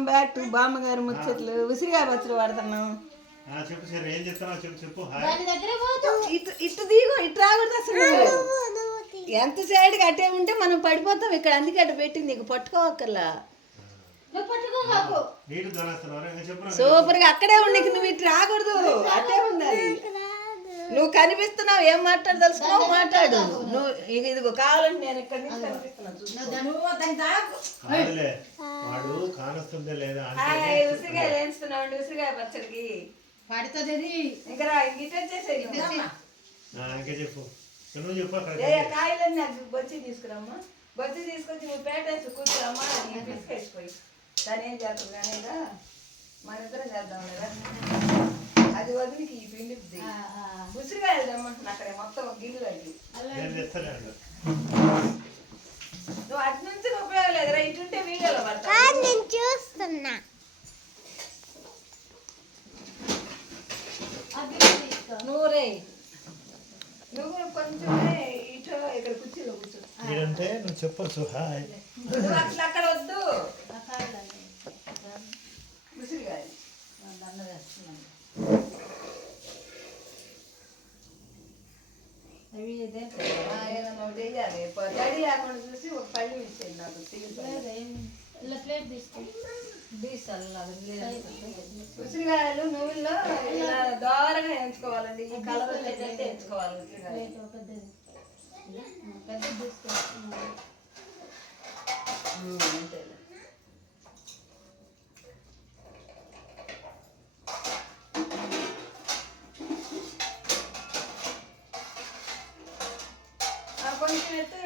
Welcome back to బామ్మగారు ముచ్చట్లు. ఉసిరిగా పచ్చడి వాడుతున్నాం. ఆ, చెప్పు సరే ఏం చెప్తున్నావు చెప్పు చెప్పు హాయ్. దాని దగ్గర పోతూ. ఇటు ఇటు దిగు ఇటు రాకూడదు అసలు ఎంత సైడ్ అట్టే ఉంటే మనం పడిపోతాం ఇక్కడ అందుకే అటు పెట్టింది నీకు పట్టుకోవక్కర్లా నువ్వు పట్టుకో కాకు నీటి దొనేస్తున్నావు ఇంకా చెప్పు సూపర్గా అక్కడే ఉండి నువ్వు ఇటు రాకూడదు. అట్టే ఉండాలి. నువ్వు కనిపిస్తున్నావు ఏం మాట్లాడు తెలుసుకున్నావు మాట్లాడు. నువ్వు ఇదిగో కావాలంటే నేను ఇక్కడ నుంచి కనిపిస్తున్నా చూసుకో. కాదులే వాడు కానొస్తుందే లేదా వేస్తున్నావు అండి ఉసిరికాయ పచ్చడికి. పడుతుంది అది ఇంకా చెప్పు. నువ్వు చెప్పు కాయలన్నీ నాకు బొచ్చి తీసుకురమ్మా. బొచ్చి తీసుకొచ్చి నువ్వు పేటేసి కూర్చోమ్మా నేను తీసుకెళ్ళిపోయి దాని ఏం చేస్తుంది కానీ మన ఇద్దరం చేద్దాం లేదా? అది వదిలికి ఈ పిండి ఉసిరికాయలు తెమ్మంటున్నా అక్కడ మొత్తం ఒక గిన్నెలు అయ్యి నువ్వు అటు నుంచి ఉపయోగం లేదురా ఇటు ఉంటే వీడియోలో పడతా నేను చూస్తున్నా. నువ్వు రే. నువ్వు కొంచెమే ఇటు ఇక్కడ కుర్చీలో కూర్చో. నువ్వు చెప్పొచ్చు హాయ్. నువ్వు అసలు అక్కడ వద్దు. ఉసిరికాయ అవి ఇదే ఆ, ఏదన్నా తడి లేకుండా చూసి ఒక పళ్ళు ఇచ్చేది నాకు ఇలా ప్లేట్ ఉసిరికాయలు నువ్వుల్లో ఇలా దోరగా ఎంచుకోవాలండి ఈ కలర్ వచ్చేటట్టు ఎంచుకోవాలి ఉసిరికాయలు పెద్ద అంతేలే.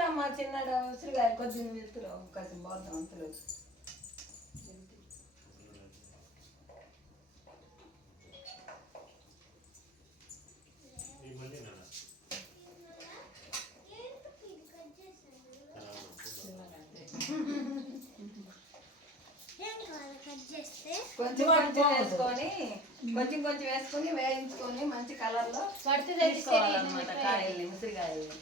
కొంచెం ఎత్తురమ్మా చిన్నడ ఉసిరికాయ కొంచెం ఎత్తురా కాసిన బాగుందాం అంతలో. కొంచెం కొంచెం వేసుకొని కొంచెం కొంచెం వేసుకొని వేయించుకొని మంచి కలర్లో పడుతుంది తీసుకోవాలన్నమాట కాయల్ని ఉసిరికాయల్ని.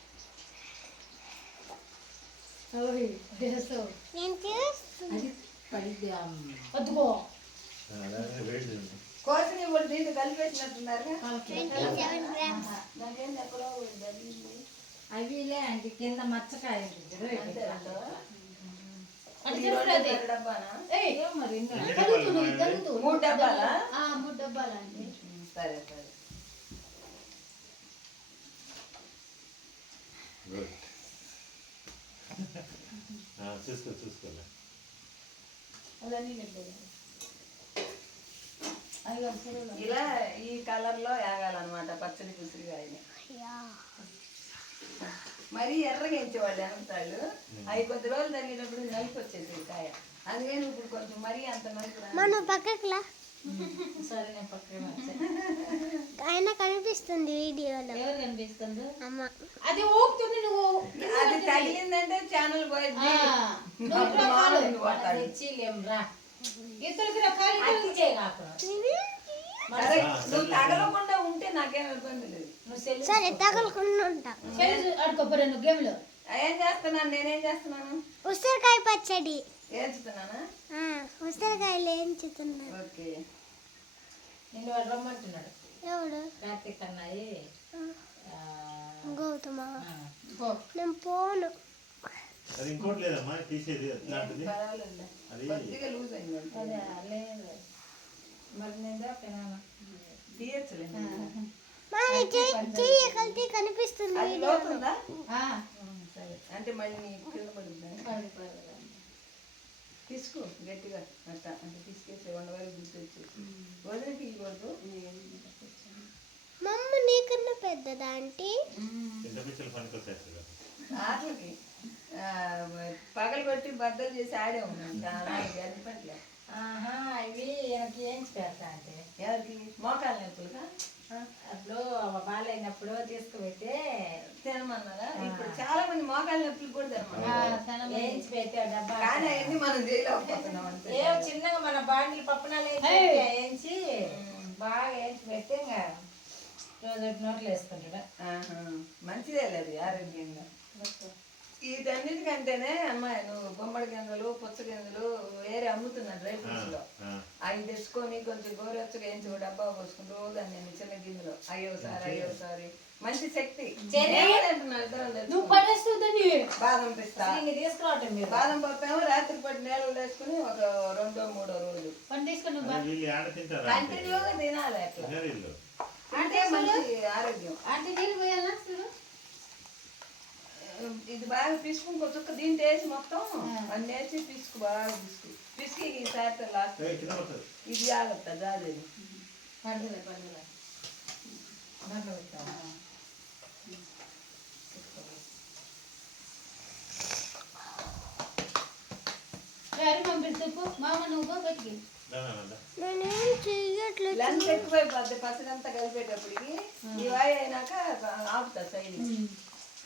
చేస్తావు నేను చూస్తున్నా వద్దుకో అలాగే వేడి ఉంది. కోసిని కూడా దీంట్లో కలిపేసినట్టున్నారు ట్వంటీ సెవెన్ గ్రామ్స్ దానికేం ఎక్కడో జరిగింది అవిలే అంటే కింద మచ్చకాయ అంతే అంటావా? అంటే ఈ రెండు జరుగుతుంది రెండు డబ్బానా? ఏయ్ మరి ఇంకా ఎన్ని కలుగుతుంది డబ్బాలు కలుగుతుంది మూడు డబ్బాలా? ఆ, మూడు డబ్బాలు అండి సరే సరే గుడ్ ఆ, చూసుకో చూసుకోలే ఇలా ఈ కలర్లో వేగాలన్నమాట పచ్చడి ఉసిరికాయని మరీ ఎర్రగా ఎంచేవాళ్ళు వెనకాళ్ళు అవి కొద్ది రోజులు తగినప్పుడు నలిపి వచ్చేది కాయ. అందుకని ఇప్పుడు కొంచెం మరీ అంత నలుపు రాదు. మన పక్కకులా సరే నేను పక్కన వచ్చా. ఆయన కనిపిస్తుంది వీడియోలో. ఎవరు కనిపిస్తుంది? అమ్మ. అది ఊపుతుంది నువ్వు. అది తగిలిందంటే ఛానల్ పోయింది ఆ, అప్పుడు మామూలు పోతాడు. తెచ్చిలేం రా. ఇతరులకి రకాలు సరే, నువ్వు తగలకుండా ఉంటే నాకేం ఇబ్బంది లేదు. సరే తగలకుండా ఉంటా. ఆడుకోపోరా నువ్వు గేమ్లో. ఏం చేస్తున్నాను? నేనేం చేస్తున్నాను? ఉసిరికాయ పచ్చడి. ఏంచుతున్నానా ఆ, ఉసిరికాయలు ఏంచుతున్నా ఓకే. నిన్ను వాడు రమ్మంటున్నాడు. ఎవడు? కార్తీక్ అన్నాయి ఆ, గౌతమ. ఆ. నేను పోను. అది ఇంకోటి లేదమ్మా తీసేది అట్లాంటిది పర్వాలేదు అది కొద్దిగా లూజ్ అయింది అంతే. అదే లేదు. మరి నేను చెప్పినాను తీయచ్చులే మా చెయ్యి చెయ్యి కలిసి కనిపిస్తుంది అంటే మళ్ళీ కింద తీసుకో గట్టిగా అట్ట. అంటే తీసుకేసి వంద వరకు గుర్తొచ్చి వదిలి తీయకూడదు మమ్మ నీకన్నా పెద్దదా పనికొచ్చేస్తుంది ఆటలకి పగలు కొట్టి బద్దలు చేసి ఆడే ఉన్నాను చాలా గడిపట్లే ఆహా ఇవి ఈయనకి ఏంచి పెడతా అంటే? ఎవరికి? మోకాలు నొప్పులుగా? అప్పుడు బాగాలేనప్పుడు తీసుకుపోతే తినమన్నారా? ఇప్పుడు చాలా మంది నొప్పులు కూడా తినమన్నారు. ఏంచి పెట్టే డబ్బా కానీ అవన్నీ మనం చేయలేకపోతున్నాం అంతే. ఏ చిన్నగా మన బాండ్లు పప్పనాలు వేయించి బాగా వేయించి ఇంకా రోజు నోట్లు వేసుకుంటాడు. మంచిదే లేదు ఆరోగ్యంగా. వీటన్నిటికంటేనే అమ్మాయి నువ్వు బొమ్మడి గింజలు పుచ్చ గింజలు వేరే అమ్ముతున్నా డ్రై ఫ్రూట్స్లో అవి తెచ్చుకొని కొంచెం గోరెచ్చగా వేయించి డబ్బా పోసుకుని రోజు నేను చిన్న గిన్నెలో అయ్యో సార్ అయ్యో సారి. మంచి శక్తి. బాదం పిస్తా. బాదం పప్పు ఏమో రాత్రి పట్టి నీళ్ళు వేసుకుని ఒక రెండో మూడో రోజు. కంటిన్యూగా తినాలి అట్లా. అంటే మంచి ఆరోగ్యం. అంటే నీళ్ళు పోయాలా చూడు ఇది బాగా పిసుకుని కొంచెం దీంట్లో వేసి మొత్తం అన్ని వేసి పిసుకు బాగా పిసుకు. పిసికి ఈసారి లాస్ట్ ఏయ్, కింద పడుతుంది. ఇది జాగ్రత్త జాగ్రత్త. పండుగ పండుగ. దాంట్లో పెట్టావా? డాడీ పంపిస్తూ మామ నువ్వు బతికి దానా నేనేం చెయ్యట్లేదు లెన్స్ ఎక్కువైపోద్ది పసరంతా కలిపేటప్పటికి. ఈ వాయి అయినాక ఆపుతా సైడ్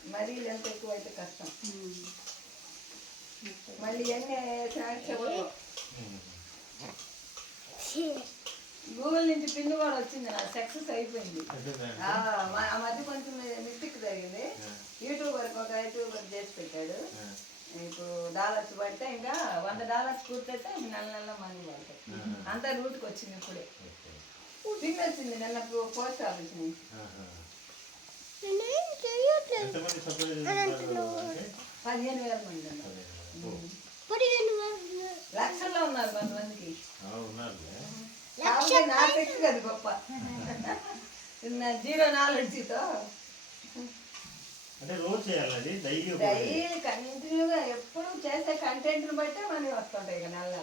మరీ లెన్స్ ఎక్కువైతే కష్టం. మళ్ళీ ఎన్ని స్నాక్స్ గూగుల్ నుంచి పిన్ కూడా వచ్చింది నా సక్సెస్ అయిపోయింది. ఆ, మధ్య కొంచెం మిస్టేక్ జరిగింది. యూట్యూబర్కి ఒక యూట్యూబర్ చేసి పెట్టాడు. ఇప్పుడు డాలర్స్ పడితే ఇంకా వంద డాలర్స్ కూర్చొస్తే నెల నెల మనీ పడతాయి. అంతా రూట్కి వచ్చింది ఇప్పుడే. పిన్ వచ్చింది నిన్న పోస్ట్ ఆఫీస్ నుంచి నేనేం చెయ్యట్లేదు ఎంతమంది సభ్యులు అంటే పదిహేను వేల మంది ఉన్నారు. పదిహేను లక్షల్లో ఉన్నారు కొంతమందికి ఆ, ఉన్నారులే నా శక్తి అది గొప్ప జీరో నాలెడ్జ్తో అంటే రోజు చేయాలండి డైలీ డైలీ కంటిన్యూగా ఎప్పుడు చేసే కంటెంట్ని బట్టే మనకి వస్తుంటాయి ఇక నెల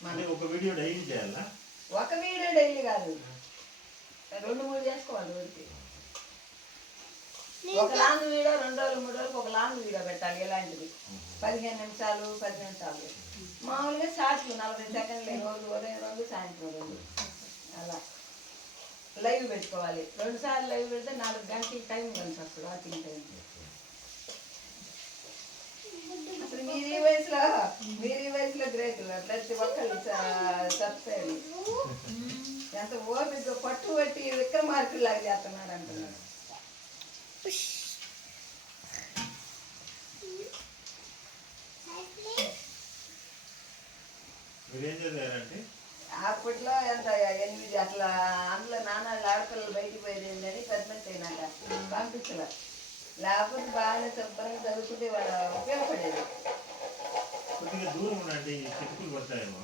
నెల ఒక వీడియో డైలీ చేయాలా ఒక వీడియో డైలీ కాదు. రెండు మూడు చేసుకోవాలి రోజుకి ఒక లాంగ్ వీడియో రెండు రోజులు మూడు రోజులకు ఒక లాంగ్ వీడియో పెట్టాలి. ఎలాంటిది? పదిహేను నిమిషాలు పది నిమిషాలు. మామూలుగా షార్ట్లు నలభై సెకండ్లు రోజు ఉదయం రోజు సాయంత్రం రోజు. అలా. లైవ్ పెట్టుకోవాలి. రెండు సార్లు లైవ్ పెడితే నాలుగు గంటల టైం కలిసి వస్తుంది వాచింగ్ టైం అసలు మీరు ఈ వయసులో మీరు ఈ వయసులో గ్రేట్ ప్రతి ఒక్కళ్ళు సబ్స్క్రైబ్ ఎంత ఓపిక పట్టు పట్టి విక్రమార్కులు లాగా చేస్తున్నారు అంటున్నారు మీరు ఏం చదివారంటే అప్పట్లో ఎంత ఎనిమిది అట్లా అందులో నాన్న ఆడపిల్లలు బయటికి పోయేది ఏంటని పెద్ద అయినాక పంపించలే. లేకపోతే బాగానే శుభ్రంగా చదువుకుంటే వాళ్ళ ఉపయోగపడేది. కొద్దిగా దూరం ఉండండి చిక్కులు పడతాయేమో.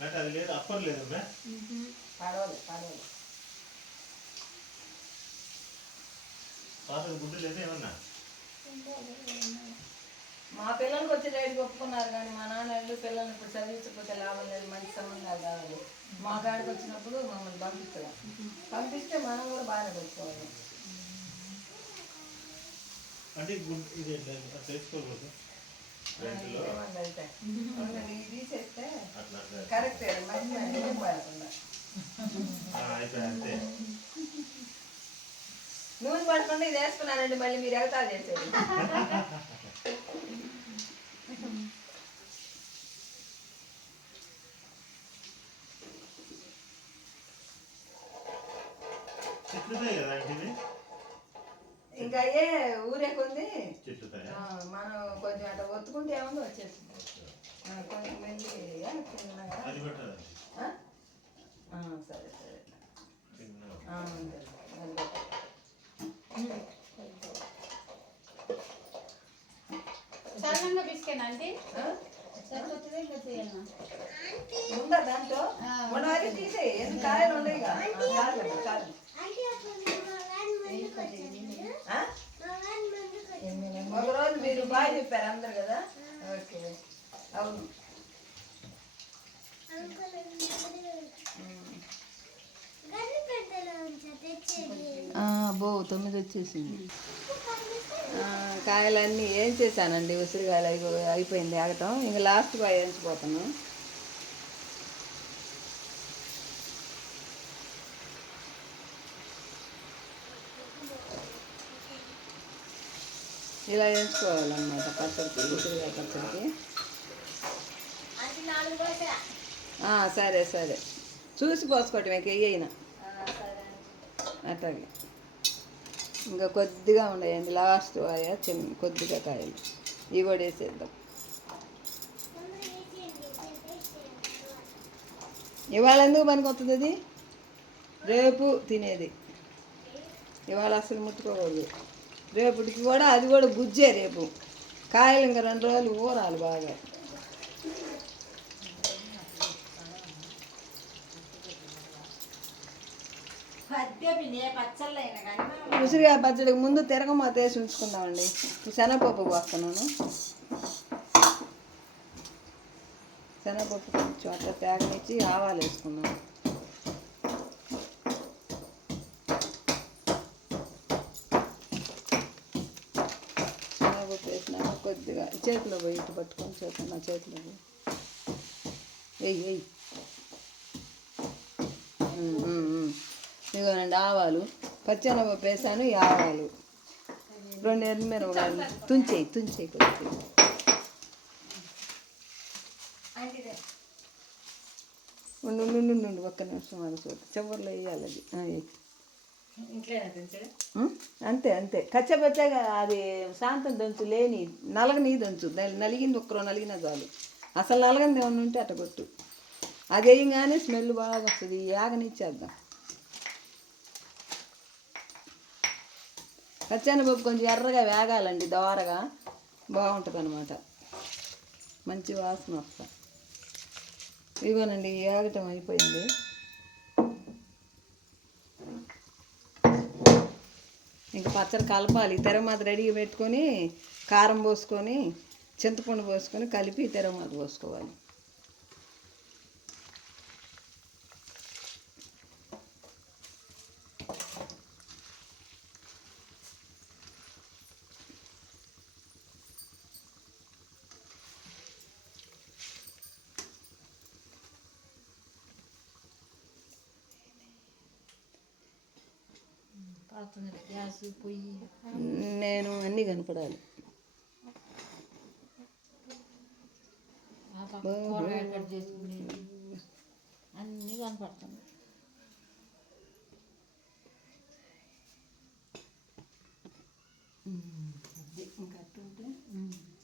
అంటే అది లేదు అప్పర్ లేదు మే? పడవలు. పాత గుడ్డు లేదు ఏమన్నా? మా పిల్లలకి వచ్చి రేటుకి ఒప్పుకున్నారు కానీ మా నాన్న పిల్లల్ని ఇప్పుడు చదివించకపోతే లాభం లేదు మంచి సంబంధాలు కావాలి మా కాడికి వచ్చినప్పుడు మమ్మల్ని పంపించడం పంపిస్తే మనం కూడా బాగా పెట్టుకోవాలి. అంటే ఇది తెలుసుకోకూడదు. తీసేస్తే. కరెక్ట్ మంచి అయిపోయి అంతే. నూనె పడకుండా ఇది వేసుకున్నానండి మళ్ళీ మీరు ఎగతా చేసేది. ఇంకా అయ్యే ఊరే కొంది చిట్లుతాయా? ఆ, మనం కొంచెం అట్లా ఒత్తుకుంటే ఏముందో వచ్చేసింది ఆ, కొంచెం సరే సరే. చిన్నగా. ఆ, ఉంది. అది పెట్టు. సన్నంగా పిసికాను అంటే? ఆ? సరిపోతుంది ఇంకా చేయాలన్నా ఉందా దాంట్లో? ఆ, మొన్న వరకు తీసేయి ఎందుకు కాయలు ఉన్నాయి చాలు చాలు అంటే అప్పుడు మా వాన్ ముందుకు వచ్చాడు ఆ? మా వాన్ ముందుకు వచ్చాడు ఒక రోజు మీరు బాగా చెప్పారు అందరు కదా. ఓకే. అవును. బో తొమ్మిది వచ్చేసింది. కాయలన్నీ ఏం చేశానండి? ఉసిరికాయలు అయి అయిపోయింది ఆగటం. ఇంకా లాస్ట్ బాగా వేయించిపోతాను ఇలా వేసుకోవాలన్నమాట పచ్చడికి ఉసిరికాయ పచ్చడికి. సరే సరే. చూసి పోసుకోవటం ఇంకా అయినా. అట్లాగే. ఇంకా కొద్దిగా ఉన్నాయండి లాస్ట్ ఆయా చిన్న కొద్దిగా కాయలు. ఇవి కూడా వేసేద్దాం. ఇవాళ ఎందుకు పనికొస్తుంది అది? రేపు తినేది. ఇవాళ అసలు ముట్టుకోకూడదు. రేపటికి కూడా అది కూడా గుజ్జే రేపు. కాయలు ఇంకా రెండు రోజులు ఊరాలి బాగా పద్య పిండి ఏ పచ్చళ్ళు అయినా కానీ మనం ఉసిరికాయ పచ్చడికి ముందు తిరగమాత వేసి ఉంచుకుందామండి. శనగపప్పు పోస్తున్నాను. శనగపప్పు కొంచెం అట్లా తేగనిచ్చి ఆవాలు వేసుకుందాం. శనగపప్పు వేసినాక కొద్దిగా చేతిలో పోయి ఇటు పట్టుకొని చేతులు నా చేతిలో పోయి. వెయ్యి వెయ్యి ఇదిగోనండి ఆవాలు. పచ్చెనగపప్పు వేసాను ఈ ఆవాలు. రెండు ఎనిమిరపకాయలు తుంచేయి తుంచేయి ఇదే. ఉండు ఉండు ఉండు, ఒక్క నిమిషం చూడు. చివరిలో వేయాలి అది? అంతే అంతే. కచ్చపచ్చగా అది శాంతం దంచు లేని నలగని దంచు. నలి- నలిగింది ఒక్కరో నలిగిన చాలు. అసలు నలగని ఏమన్నా ఉంటే అట్ట కొట్టు అది వేయంగానే స్మెల్ బాగా వస్తుంది. యాగనిచ్చేద్దాం. పచ్చెనపప్పు కొంచెం ఎర్రగా వేగాలండి దోరగా. బాగుంటుంది అనమాట మంచి వాసన వస్తా. ఇవ్వనండి వేగటం అయిపోయింది. ఇంకా పచ్చడి కలపాలి. తెరమాత రెడీగా పెట్టుకొని కారం పోసుకొని చింతపండు పోసుకొని కలిపి తెరమాత పోసుకోవాలి. నేను అన్నీ కనపడాలి. అన్నీ కనపడుతుంది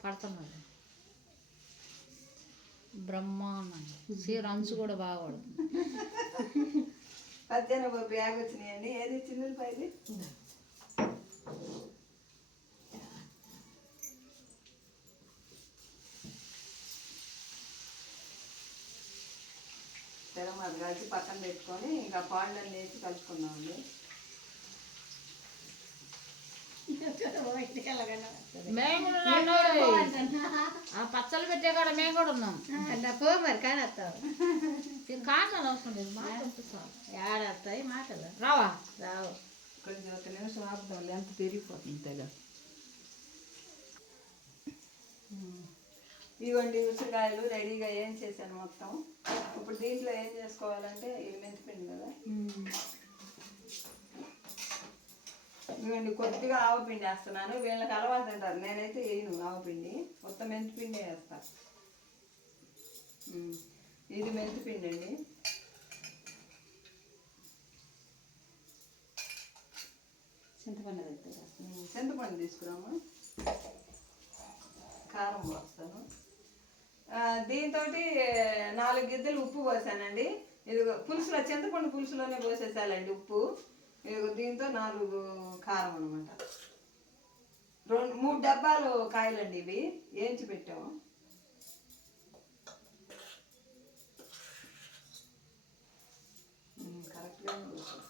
పడుతున్నది బ్రహ్మాండంగా చీర అంచు కూడా బాగా పడుతుంది. పద్దెనపప్పు బ్యాగ్ వచ్చినాయండి. ఏది? చిన్నపాయది? తెరమాత కలిసి పక్కన పెట్టుకొని ఇంకా పాండలు వేసి కలుపుకుందామండి. మేము. ఆ పచ్చళ్ళు పెట్టే కాడ మేము కూడా ఉన్నాం పో మరి కానత్తావు ఇది కారణాలు అవసరం లేదు మాట ఉంటే చాలు. ఏడత్తాయి మాటలు రావా రావు కొంచెం ఒక నిమిషం ఆపుదాం ఎంత పెరిగిపోతుంది తెగ ఇవ్వండి ఉసిరికాయలు రెడీగా ఏం చేశాను మొత్తం ఇప్పుడు దీంట్లో ఏం చేసుకోవాలంటే ఇది మెంతిపిండి కదా ఇవ్వండి కొద్దిగా ఆవపిండి వేస్తున్నాను. వీళ్ళకి అలవాటు అంటారు నేనైతే వేయను ఆవపిండి మొత్తం మెంతిపిండి వేస్తా. ఇది మెంతిపిండి అండి. చింతపండు చింతపండు తీసుకురాము. కారం పోస్తాను. దీంతో నాలుగు గిద్దలు ఉప్పు పోసానండి. ఇది పులుసులో చింతపండు పులుసులోనే పోసేసాలండి ఉప్పు. దీంతో నాలుగు కారం అనమాట రెండు మూడు డబ్బాలు కాయలండి ఇవి. ఏంచి పెట్టాము ఉమ్, కరెక్ట్గానే పోసాం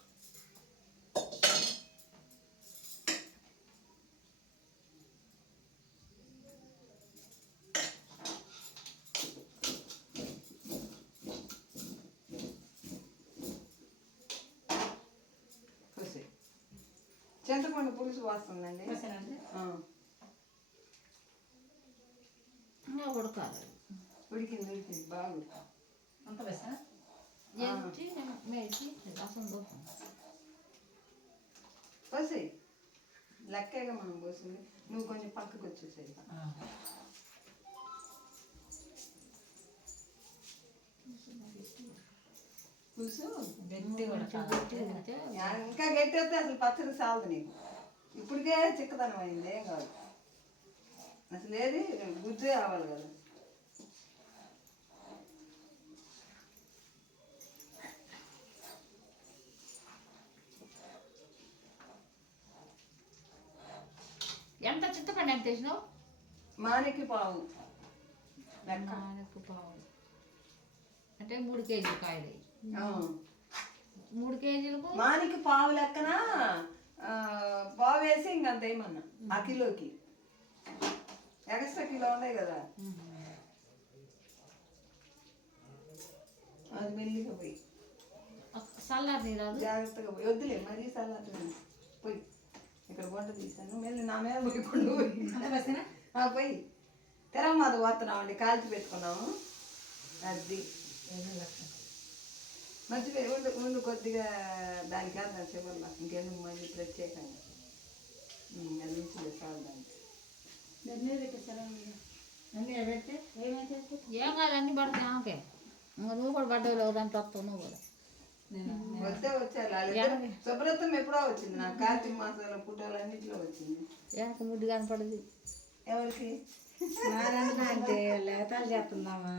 చూసి చింతపండు పులుసు వస్తుందండి. ఉడకాలి. ఉడికింది ఉడికింది బాగా అంత దోసం పోసి లెక్కగా మనం పోసింది నువ్వు కొంచెం పక్కకు వచ్చేసేది పులుసు గట్టి ఇంకా గట్టి వస్తే అసలు పచ్చడి సాలదు నీకు. ఇప్పటికే చిక్కదనం అయింది ఏం కాదు. అసలు ఏది? గుజ్జే అవ్వాలి కదా. ఎంత చింతపండు ఎంత వేసినావు? మానికి పావు. నాలుగు పావు. అంటే మూడు కేజీలు కాయలు. మూడు కేజీలకు మానికి పావు లెక్కన? పావు వేసి ఇంకంత వేయమన్నా ఆ కిలోకి. ఎక్స్ట్రా కిలో ఉన్నాయి కదా. అది మెల్లిగా పోయి. చల్లారి జాగ్రత్తగా పోయి. వద్దులే మరీ సలాదు పోయి. ఇక్కడ వంట తీసాను మళ్ళీ నా మీద పోయి. పండు పోయి పోయి. తెరమాద పోతున్నామండి. కాల్చి పెట్టుకున్నాము. అది. మర్చిపోయి ముందు ముందు కొద్దిగా దానికి వేద్దాం చివరిలో ఇంకెందుకు మళ్ళీ ప్రత్యేకంగా? అది నుంచి చాలు దానికి ఏం కాదు అన్ని పడతాయి ఆమెకే. ఇంకా నువ్వు కూడా పడ్డావు దాంట్లో వస్తావు నువ్వు కూడా. వస్తే వచ్చారు. శుభ్రతం ఎప్పుడో వచ్చింది. నాకు కార్తీక మాసాల పుట్టోలు అన్నింటిలో వచ్చింది. వెనక ముడ్డు కనపడదు ఎవరికి? అంటే లేతాలు చేస్తున్నామా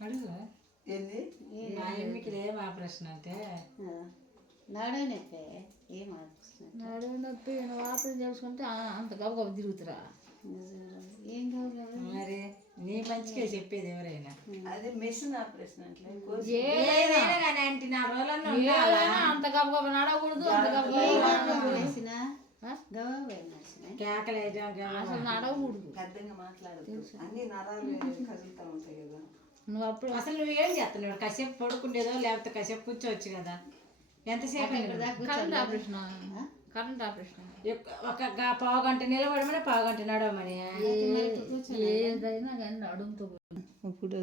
అడుగు ఏంది? మా ఎమ్మికి ఏం ఆపరేషన్ అంటే నడువు నొప్పి నువ్వు ఆపరేషన్ చేసుకుంటే ఆ- అంత గబగబ తిరుగుతురా. మరి నీ మంచిగా చెప్పేది ఎవరైనా? అది మెషిన్ ఆపరేషన్ అంటే కోసి ఏదైనా కానీ అంటే నా రోజులన్నా అంత గబగబ నడవకూడదు అంత గబగబ అసలు నడవకూడదు. పెద్దగా మాట్లాడదు అన్ని నరాలు కదులుతూ ఉంటాయి కదా. నువ్వు అప్పుడు అసలు నువ్వు ఏం చేస్తున్నావు? కాసేపు పడుకునేదో లేకపోతే కాసేపు కూర్చోవచ్చు కదా? ఎంతసేపు కరెంట్ ఆపరేషన్ కరెంట్ ఆపరేషన్. ఒక పావు గంట నిలబడమని పావు గంట నడవమని. ఏదైనా కానీ నడుముతో ఇప్పుడు